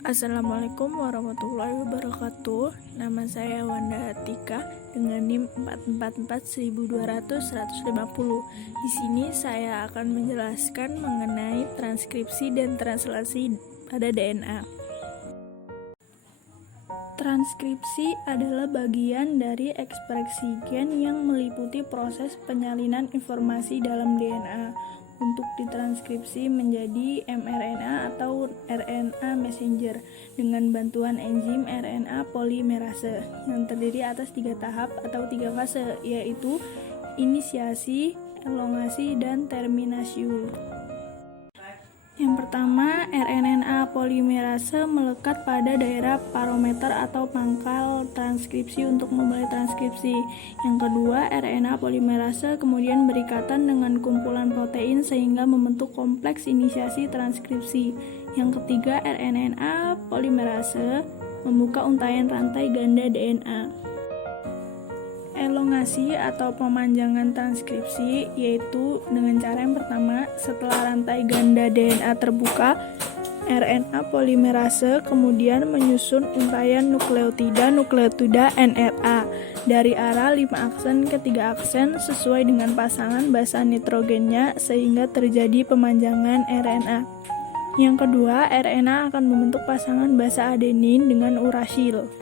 Assalamualaikum warahmatullahi wabarakatuh. Nama saya Wanda Atika dengan NIM 444-120-150. Di sini saya akan menjelaskan mengenai transkripsi dan translasi pada DNA. Transkripsi adalah bagian dari ekspresi gen yang meliputi proses penyalinan informasi dalam DNA untuk ditranskripsi menjadi mRNA atau RNA messenger dengan bantuan enzim RNA polimerase yang terdiri atas 3 tahap atau 3 fase, yaitu inisiasi, elongasi, dan terminasi. Yang pertama, RNA polimerase melekat pada daerah parameter atau pangkal transkripsi untuk memulai transkripsi. Yang kedua, RNA polimerase kemudian berikatan dengan kumpulan protein sehingga membentuk kompleks inisiasi transkripsi. Yang ketiga, RNA polimerase membuka untaian rantai ganda DNA. Elongasi atau pemanjangan transkripsi yaitu dengan cara yang pertama, setelah rantai ganda DNA terbuka, RNA polimerase kemudian menyusun untaian nukleotida NRA dari arah 5 aksen ke 3 aksen sesuai dengan pasangan basa nitrogennya sehingga terjadi pemanjangan RNA. Yang kedua, RNA akan membentuk pasangan basa adenin dengan urasil.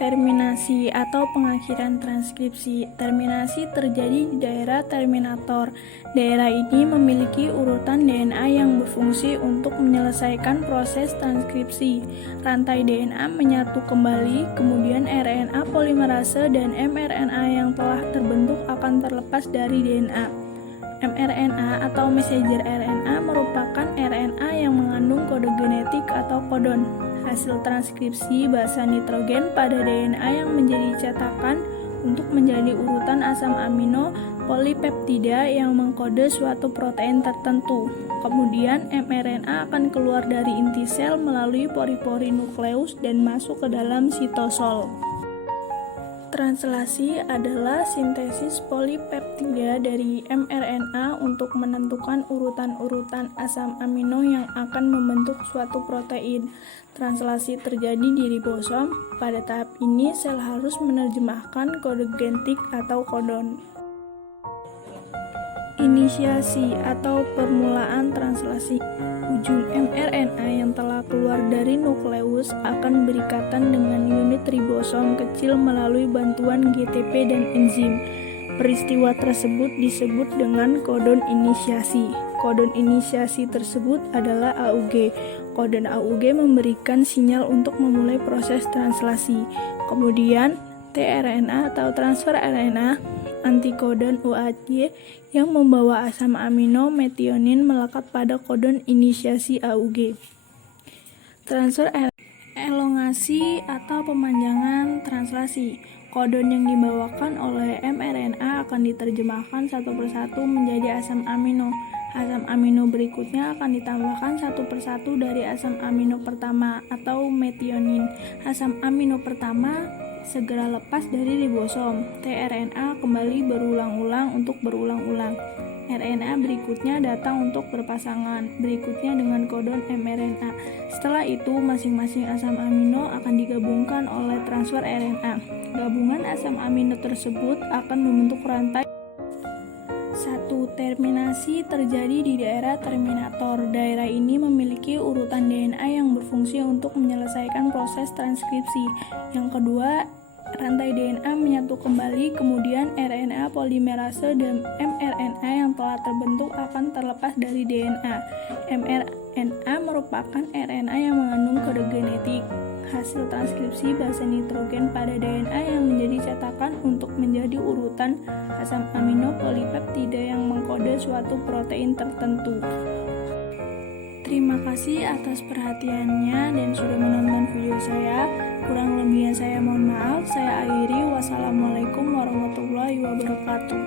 Terminasi atau pengakhiran transkripsi. Terminasi terjadi di daerah terminator. Daerah ini memiliki urutan DNA yang berfungsi untuk menyelesaikan proses transkripsi. Rantai DNA menyatu kembali, kemudian RNA polimerase dan mRNA yang telah terbentuk akan terlepas dari DNA. mRNA atau messenger RNA merupakan RNA yang mengandung kode genetik atau kodon. Hasil transkripsi basa nitrogen pada DNA yang menjadi cetakan untuk menjadi urutan asam amino polipeptida yang mengkode suatu protein tertentu. Kemudian mRNA akan keluar dari inti sel melalui pori-pori nukleus dan masuk ke dalam sitosol. Translasi adalah sintesis polipeptida dari mRNA untuk menentukan urutan-urutan asam amino yang akan membentuk suatu protein. Translasi terjadi di ribosom. Pada tahap ini, sel harus menerjemahkan kode genetik atau kodon. Inisiasi atau permulaan translasi. Ujung mRNA yang telah keluar dari nukleus akan berikatan dengan unit ribosom kecil melalui bantuan GTP dan enzim. Peristiwa tersebut disebut dengan kodon inisiasi. Kodon inisiasi tersebut adalah AUG. Kodon AUG memberikan sinyal untuk memulai proses translasi. Kemudian, tRNA atau transfer RNA antikodon UAG yang membawa asam amino metionin melekat pada kodon inisiasi AUG. Transfer elongasi atau pemanjangan translasi. Kodon yang dibawakan oleh mRNA akan diterjemahkan satu persatu menjadi asam amino. Asam amino berikutnya akan ditambahkan satu persatu dari asam amino pertama atau metionin. Asam amino pertama segera lepas dari ribosom. tRNA kembali berulang-ulang untuk berulang-ulang. RNA berikutnya datang untuk berpasangan, berikutnya dengan kodon mRNA. Setelah itu, masing-masing asam amino akan digabungkan oleh transfer RNA. Gabungan asam amino tersebut akan membentuk rantai. 1. Terminasi terjadi di daerah terminator. Daerah ini memiliki urutan DNA yang berfungsi untuk menyelesaikan proses transkripsi. Yang kedua, rantai DNA menyatu kembali, kemudian RNA polimerase dan mRNA yang telah terbentuk akan terlepas dari DNA. mRNA merupakan RNA yang mengandung kode genetik. Hasil transkripsi basa nitrogen pada DNA yang menjadi cetakan untuk menjadi urutan asam amino polipeptida yang mengkode suatu protein tertentu. Terima kasih atas perhatiannya dan sudah menonton video saya. Kurang lebihnya saya mohon maaf. Saya akhiri. Wassalamualaikum warahmatullahi wabarakatuh.